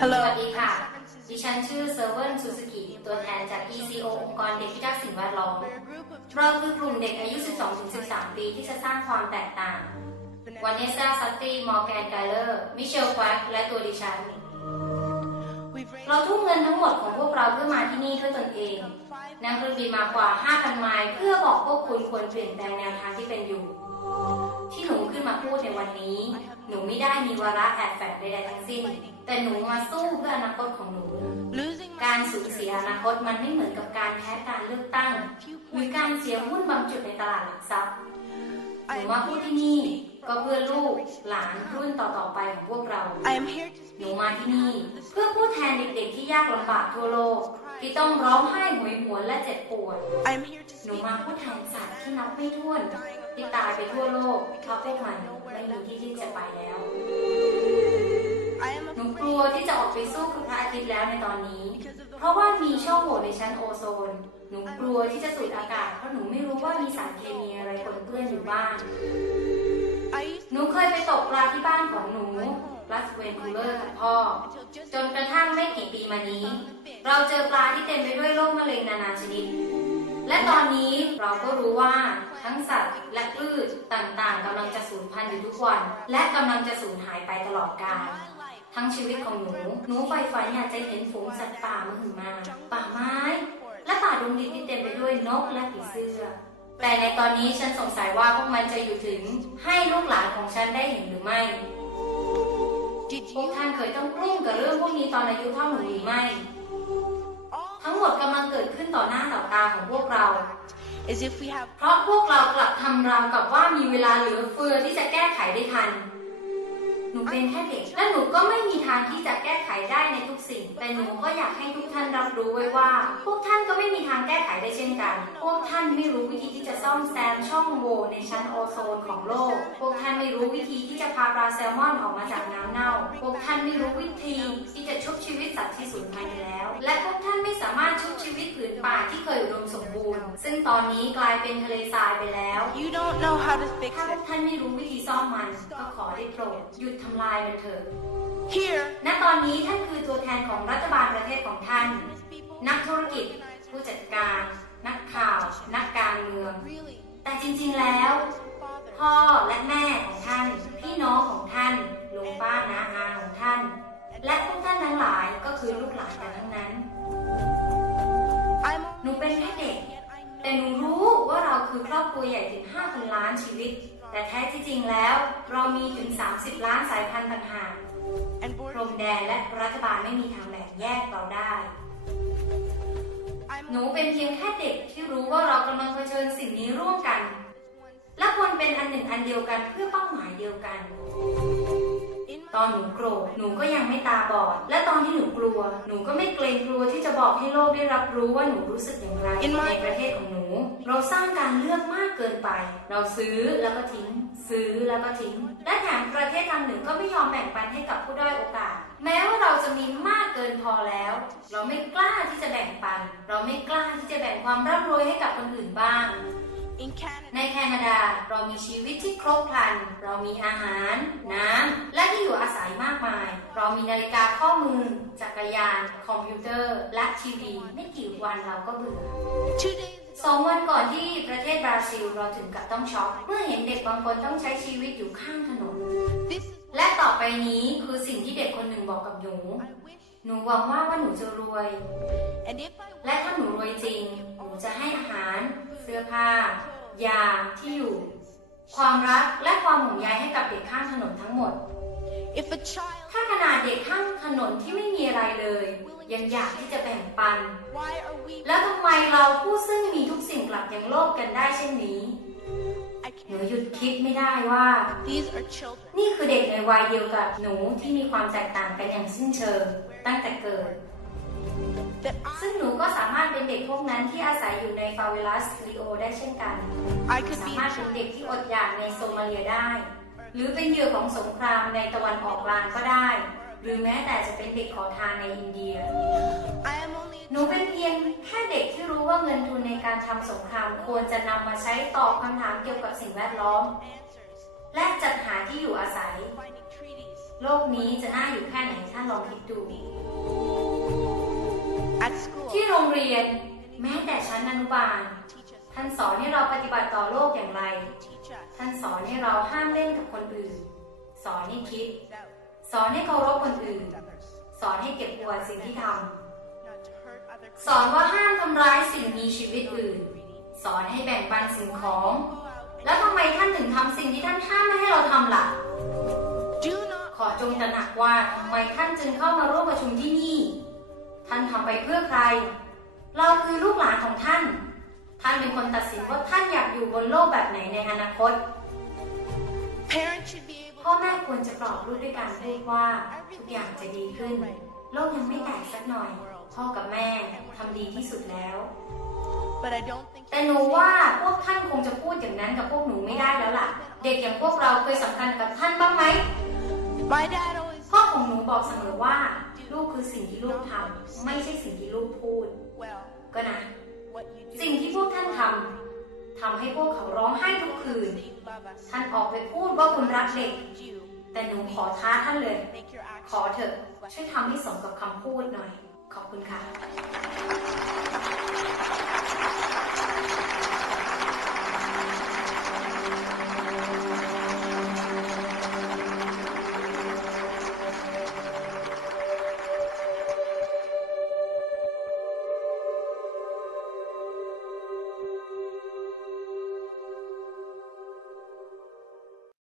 ส Hello. วัสดีค่ะ ดิฉันชื่อเซอร์เวิร์นซูซูกิ ตัวแทนจาก ECO องค์กรเด็กพิทักษ์สิ่งแวดล้อม เราคือกลุ่มเด็กอายุ 12-13 ปีที่จะสร้างความแตกต่าง วานเนสซาซัตตี้ มอร์แกนไกเลอร์ มิเชลควกและตัวดิฉัน เราทุ่มเงินทั้งหมดของพวกเราเพื่อมาที่นี่ด้วยตนเอง นั่งเครื่องบินมากว่า 5,000 ไมล์เพื่อบอกพวกคุณควรเปลี่ยนแปลงแนวทางที่เป็นอยู่ ที่หนูขึ้นมาพูดในวันนี้ หนูไม่ได้มีวาระแอบแฝงใดๆทั้งสิ้น แต่หนูมาสู้เพื่ออนาคตของหนู Losing การสูญเสียอนาคตมันไม่เหมือนกับการแพ้การเลือกตั้ง หรือการเสียหุ้นบางจุดในตลาดหลักทรัพย์หนูมาพูดที่นี่ก็เพื่อลูกหลานรุ่นต่อๆไปของพวกเรา I am here to หนูมาที่นี่เพื่อพูดแทนเด็กๆที่ยากลำบากทั่วโลก ที่ต้องร้องไห้หวยหวนและเจ็บปวด I am here to หนูมาพูดแทนสัตว์ที่นับไม่ถ้วน ที่ตายไปทั่วโลกเพราะพวกมันไม่มีที่ที่จะไปแล้ว I am หนูกลัวที่จะออกไปสู้กับพระอาทิตย์แล้วในตอนนี้ เพราะว่ามีช่องโหว่ในชั้นโอโซน หนูกลัวที่จะสูดอากาศเพราะหนูไม่รู้ว่ามีสารเคมีอะไรปนเปื้อนอยู่บ้าง I used หนูเคยไปตกปลาที่บ้านของหนูรัสเวนคูเลอร์กับพ่อ จนกระทั่งไม่กี่ปีมานี้ เราเจอปลาที่เต็มไปด้วยโรคมะเร็งนานาชนิด และตอนนี้เราก็รู้ว่า ทั้งสัตว์และพืชต่างๆกำลังจะสูญพันธุ์อยู่ทุกวัน และกำลังจะสูญหายไปตลอดกาลทั้งชีวิตของหนู หนูใฝ่ฝันอยากจะเห็นฝูงสัตว์ป่ามหึมาป่าไม้ และป่าดงดินที่เต็มไปด้วยนกและผีเสื้อ แต่ในตอนนี้ฉันสงสัยว่าพวกมันจะอยู่ถึงให้ลูกหลานของฉันได้เห็นหรือไม่พวกท่านเคยต้องกลุ้มกับเรื่องพวกนี้ตอนอายุเท่าหนูหรือไม่ ทั้งหมดกำลังเกิดขึ้นต่อหน้าต่อตาของพวกเรา as if we have เพราะพวกเรากลับทำราวกับว่ามีเวลาเหลือเฟือที่จะแก้ไขได้ทัน หนูเป็นแค่เด็กและหนูก็ไม่ หนูก็อยากให้ทุกท่านรับรู้ไว้ว่า พวกท่านก็ไม่มีทางแก้ไขได้เช่นกัน พวกท่านไม่รู้วิธีที่จะซ่อมแซมช่องโหว่ในชั้นโอโซนของโลก พวกท่านไม่รู้วิธีที่จะพาปลาแซลมอนออกมาจากน้ำเน่า พวกท่านไม่รู้วิธีที่จะชุบชีวิตสัตว์ที่สูญพันธุ์ไปแล้ว และพวกท่านไม่สามารถชุบชีวิตผืนป่าที่เคยอุดมสมบูรณ์ ซึ่งตอนนี้กลายเป็นทะเลทรายไปแล้ว you don't know how to fix ถ้าพวก it ท่านไม่รู้วิธีซ่อมมัน ก็ขอได้โปรดหยุดทำลายมันเถิด here ณตอนนี้ท่านคือตัวแทนของรัฐฐบาลประเทศของท่าน นักธุรกิจ ผู้จัดการ นักข่าว นักการเมือง แต่จริงๆแล้ว พ่อและแม่ของท่าน พี่น้องของท่านลุงป้าน้าอาของท่าน และพวกท่านทั้งหลายก็คือลูกหลานกันทั้งนั้น หนูเป็นแค่เด็ก แต่หนูรู้ว่าเราคือครอบครัวใหญ่ถึง5,000ล้านชีวิต แต่แท้ที่จริงแล้ว เรามีถึง 30 ล้านสายพันธุ์ต่างหากพรมแดนและรัฐบาลไม่มีทางแบ่ แยกเราได้ I'm หนูเป็นเพียงแค่เด็กที่รู้ว่าเรากำลังเผชิญสิ่งนี้ร่วมกัน และควรเป็นอันหนึ่งอันเดียวกันเพื่อเป้าหมายเดียวกัน in ตอนหนูโกรธหนูก็ยังไม่ตาบอด และตอนที่หนูกลัว หนูก็ไม่เกรงกลัวที่จะบอกให้โลกได้รับรู้ว่าหนูรู้สึกอย่างไร In my- ในประเทศของหนู เราสร้างการเลือกมากเกินไป เราซื้อแล้วก็ทิ้ง ซื้อแล้วก็ทิ้ง และแถมประเทศทางหนึ่งก็ไม่ยอมแบ่งปันให้กับผู้ เราไม่กล้าที่จะแบ่งปัน เราไม่กล้าที่จะแบ่งความร่ำรวยให้กับคนอื่นบ้าง in Canada ในแคนาดาเรามีชีวิตที่ครบครัน เรามีอาหาร น้ำ และที่อยู่อาศัยมากมาย เรามีนาฬิกาข้อมือ จักรยาน คอมพิวเตอร์ และทีวี ไม่กี่วันเราก็เบื่อ two days สองวันก่อนที่ประเทศบราซิลเราถึงกับต้องช็อกเมื่อเห็นเด็กบางคนต้องใช้ชีวิตอยู่ข้างถนน this is และต่อไปนี้คือสิ่งที่เด็กคนหนึ่งบอกกับหนู I wish หนูหวังว่าว่าหนูจะรวย and if I และถ้าหนูรวยจริง หนูจะให้อาหาร เสื้อผ้า ยาที่อยู่ ความรักและความห่วงใยให้กับเด็กข้างถนนทั้งหมด if a child ถ้าขนาดเด็กข้างถนนที่ไม่มีอะไรเลย ยังอยากที่จะแบ่งปัน why are we แล้วทำไมเราผู้ซึ่งมีทุกสิ่งกลับยังโลภกันได้เช่นนี้ I หนู can't หยุดคิดไม่ได้ว่า these are children นี่คือเด็กในวัยเดียวกับหนูที่มีความแตกต่างกันอย่างสิ้นเชิง ตั้งแต่เกิด that ซึ่งหนูก็สามารถเป็นเด็กพวกนั้นที่อาศัยอยู่ในฟาเวลัสลีโอได้เช่นกัน I I could สา be มารถเป็นเด็กที่อดอยากในโซมาเลียได้ หรือเป็นเหยื่อของสงครามในตะวันออกกลางก็ได้ หรือแม้แต่จะเป็นเด็กขอทานในอินเดีย I am only หนูเป็นเพียงแค่เด็กที่รู้ว่าเงินทุนในการทำสงครามควรจะนำมาใช้ตอบคำถามเกี่ยวกับสิ่งแวดล้อม answers และจัดหาที่อยู่อาศัย finding treaties โลกนี้จะน่าอยู่แค่ไหนท่านลองคิดดู At school, ที่โรงเรียนแม้แต่ชั้นอนุบาล teach us, ท่านสอนให้เราปฏิบัติต่อโลกอย่างไร teach us, ท่านสอนให้เราห้ามเล่นกับคนอื่น สอนให้คิด out, สอนให้เคารพคนอื่น others, สอนให้เก็บกวาดสิ่งที่ท not to hurt other ำสอนว่าห้ามทำร้ายสิ่งมีชีวิตอื่น สอนให้แบ่งปันสิ่งของ แล้วทำไมท่ ตระหนักว่าทำไมท่านจึงเข้ามาร่วมประชุมที่นี่ ท่านทำไปเพื่อใคร เราคือลูกหลานของท่าน ท่านเป็นคนตัดสินว่าท่านอยากอยู่บนโลกแบบไหนในอนาคตพ่อแม่ควรจะปลอบลูกด้วยการพูดว่า ทุกอย่างจะดีขึ้น โลกยังไม่แตกสักหน่อย พ่อกับแม่ทำดีที่สุดแล้ว แต่หนูว่าพวกท่านคงจะพูดอย่างนั้นกับพวกหนูไม่ได้แล้วล่ะ เด็กอย่างพวกเราเคยสำคัญกับท่านบ้างไหม พ่อของหนูบอกเสมอว่า ลูกคือสิ่งที่ลูกทำไม่ใช่สิ่งที่ลูกพูด well ก็นะ what you do สิ่งที่พวกท่านทำทำให้พวกเขาร้องไห้ทุกคืน you love us ท่านออกไปพูดว่าคุณรักเด็ก you แต่หนูขอท้าท่านเลย make your ขอ actions เถอะช่วยทำให้สมกับคำพูดหน่อย ขอบคุณค่ะ